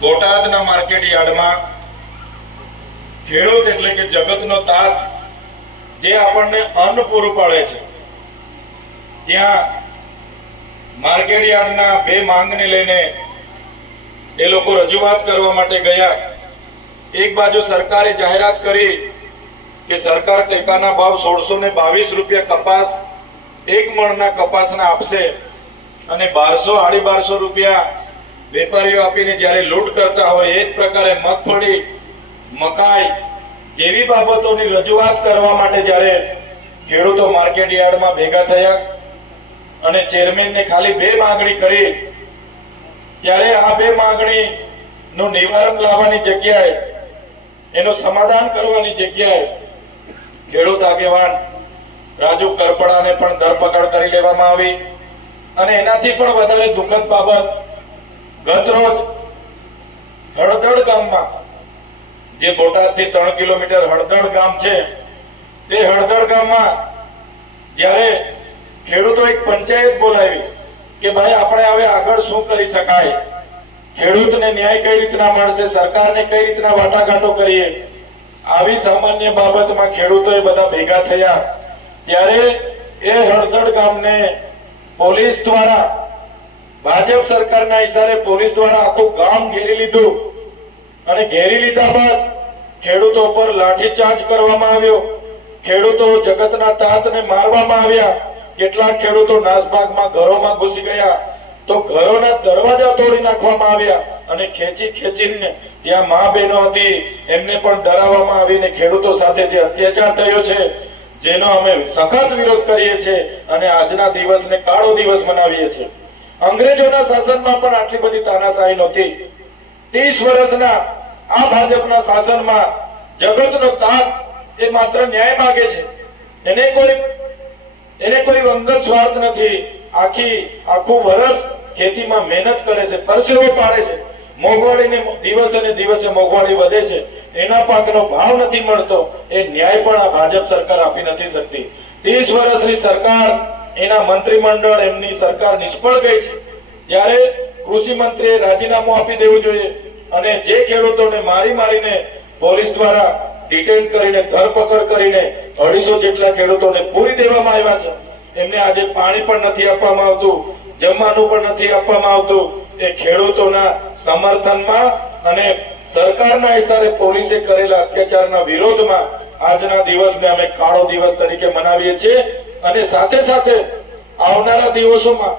બોટાદના માર્કેટ યાર્ડમાં ખેડૂત એટલે કે જગતનો તાત જે આપણને અન્ન પૂરું પાડે છે. ત્યાં માર્કેટ યાર્ડના બે માંગને લઈને એ લોકો રજૂઆત કરવા માટે ગયા. એક બાજુ સરકારે જાહેરાત કરી કે સરકાર ટેકાના ભાવ સોળસો ને બાવીસ રૂપિયા કપાસ એક મણના કપાસના આપશે અને બારસો, સાડી બારસો રૂપિયા વેપારીઓ આપીને જ્યારે લૂંટ કરતા હોય, એ જ પ્રકારે મગફળી, મકાઈ જેવી બાબતોની રજૂઆત કરવા માટે જ્યારે ખેડૂતો માર્કેટ યાર્ડમાં ભેગા થયા અને ચેરમેનને ખાલી બે માંગણી કરી, ત્યારે આ બે માંગણી નું નિવારણ લાવવાની જગ્યાએ, એનું સમાધાન કરવાની જગ્યાએ ખેડૂત આગેવાન રાજુ કરપડાને પણ ધરપકડ કરી લેવામાં આવી. અને એનાથી પણ વધારે દુઃખદ બાબત ગત રોજ હળદળ ગામમાં, જે બોટાદથી ત્રણ કિલોમીટર હળદળ ગામ છે, તે હળદળ ગામમાં જ્યારે ખેડૂતો એક પંચાયત બોલાવી કે ભાઈ, આપણે હવે આગળ શું કરી શકાય? ખેડૂતને ન્યાય કઈ રીતના મળશે? સરકારને કઈ રીતના વાટાઘાટો કરીએ? આવી સામાન્ય બાબતમાં ખેડૂતોએ બધા ભેગા થયા. ત્યારે એ હળદળ ગામને પોલીસ દ્વારા ભાજપ સરકારના ઇશારે પોલીસ દ્વારા આખું ગામ ઘેરી લીધું. અને ઘેરી લીધા બાદ ખેડૂતો પર લાઠીચાર્જ કરવામાં આવ્યો. ખેડૂતો જગતના તાતને મારવામાં આવ્યા. કેટલાક ખેડૂતો નાસભાગમાં ઘરોમાં ઘૂસી ગયા. તો ઘરોના દરવાજા તોડી નાખવામાં આવ્યા અને ખેંચી ખેંચીને ત્યાં મા બહેનો હતી. એમને પણ ડરાવવામાં આવીને ખેડૂતો સાથે જે અત્યાચાર થયો છે, જેનો અમે સખત વિરોધ કરીએ છીએ અને આજના દિવસને કાળો દિવસ મનાવીએ છીએ. અંગ્રેજોના શાસનમાં પણ આટલી બધી તાનાશાહી નહોતી. ત્રીસ વર્ષના આ ભાજપના શાસનમાં જગતનો તાત એ માત્ર ન્યાય માગે છે. એને કોઈ એને કોઈ અંગત સ્વાર્થ નથી. આખી, આખું વર્ષ ખેતીમાં મહેનત કરે છે, પરસેવો પાડે છે. મોંઘવાળીને દિવસે ને દિવસે મોંઘવાળી વધે છે. એના પાકનો ભાવ નથી મળતો. એ ન્યાય પણ આ ભાજપ સરકાર આપી નથી શકતી. ત્રીસ વર્ષની સરકાર એના મંત્રીમંડળ એમની સરકાર નિષ્ફળ ગઈ છે. ત્યારે કૃષિ મંત્રીએ રાજીનામું આપી દેવું જોઈએ અને જે ખેડૂતોને મારી મારીને પોલીસ દ્વારા ડિટેન કરીને, ધરપકડ કરીને અઢીસો જેટલા ખેડૂતોને પૂરી દેવામાં આવ્યા છે. એમને આજે પાણી પણ નથી આપવામાં આવતું, જમવાનું પણ નથી આપવામાં આવતું. એ ખેડૂતોના સમર્થનમાં અને સરકારના હિસારે પોલીસે કરેલા અત્યાચારના વિરોધમાં આજના દિવસને અમે કાળો દિવસ તરીકે મનાવીએ છીએ. અને સાથે સાથે આવનારા દિવસોમાં